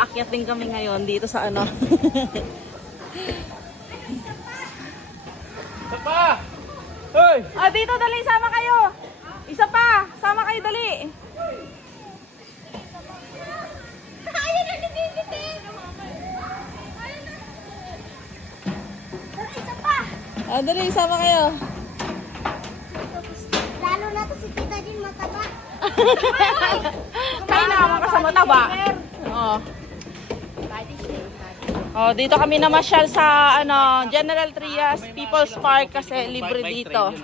aakyat din kami ngayon dito sa ano. Isa pa! Hoy! ah, dito dali, sama kayo. Isa pa, sama kayo dali. Ayun na nabibiti! Isa pa! Ah, dali, sama kayo. Lalo na to si Tita din mataba. Kayo na naman kasama taba. Oo. Oh, dito kami namasyal sa ano, General Trias People's Park kasi libre dito.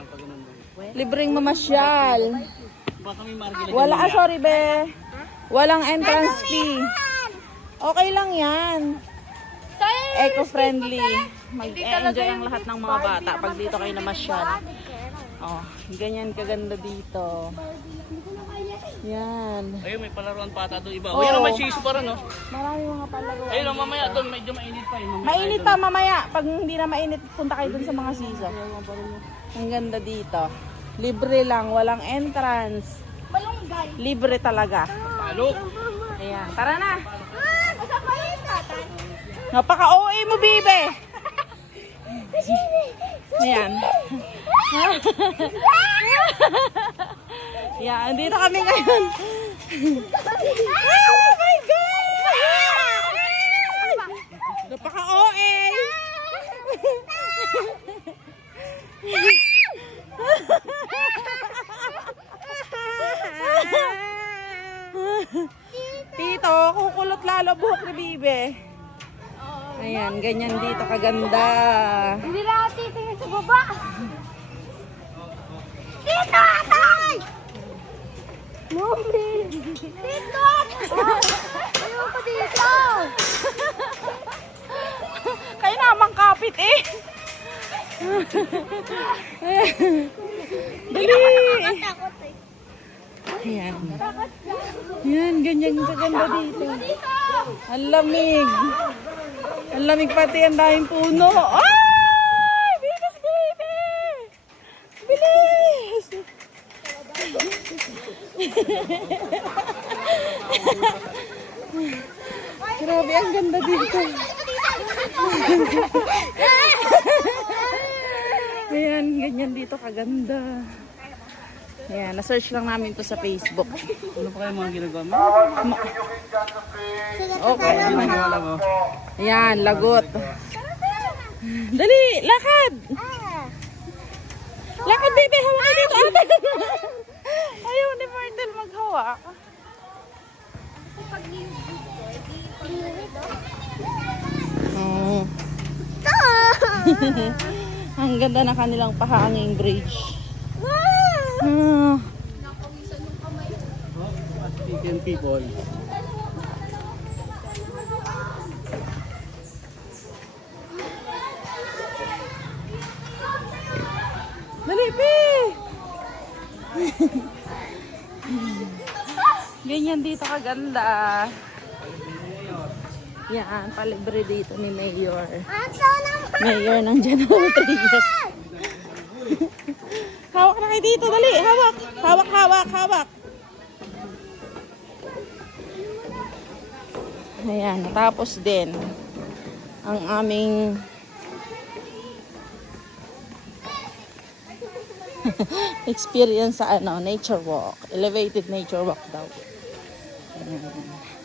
Libreng mamasyal. Wala, ah, sorry be. Walang entrance fee. Okay lang yan. Eco-friendly. Mag-enjoy ang lahat ng mga bata pag dito kayo namasyal. Oh, ganyan kaganda dito. Yan. Ayun, may palaruan pa ata doon iba. Oo. Ayun, may sisu pa rin, no? Marami mga palaro. Ayun, oh, mamaya doon, medyo mainit pa. eh. Mamaya Mainit pa mamaya. Pag hindi na mainit, punta kayo dun sa mga siso. Ang ganda dito. Libre lang, walang entrance. Malunggay. Libre talaga. Palo! Ayan, tara na. Ah! Yun. Napaka-OA mo, bibe. Ayan. Ayan, dito kami ngayon. oh my God! Napaka-OA. Tito, kukulot lalo buhok ni Bibe. Ayan, ganyan dito kaganda. Hindi na ako titingin sa baba. Dito, atay! Dito! Ayoko dito! Kayo namang kapit eh. Dali. Ayan. Ayan, ganyan kaganda dito. Dito! Ang lamig. Ang lamig pati ang daming puno. Ay! Bilis, baby! Bilis! Grabe, ang ganda dito. Ayan, ganyan dito kaganda. Ayan, na-search lang namin to sa Facebook. Ano pa kayo mga ginagawa mo? Okay. Ginagawa mo? Ayan, lagot. Dali, lakad! Ah! Lakad, baby! Hawakan dito! ate. Ayaw ni Martel maghawak. Pag liwit, Oh. Ito! Ang ganda na kanilang pahanging bridge. Ah. Indian people. Dali, Pi! Ganyan dito kaganda. Yan, palibre dito ni Mayor. Ato naman! Mayor ng General Trias. hawak na kayo dito, dali, hawak. Hawak, hawak, hawak. Ayan, natapos din ang aming experience sa ano, nature walk. Elevated nature walk daw. Ayan.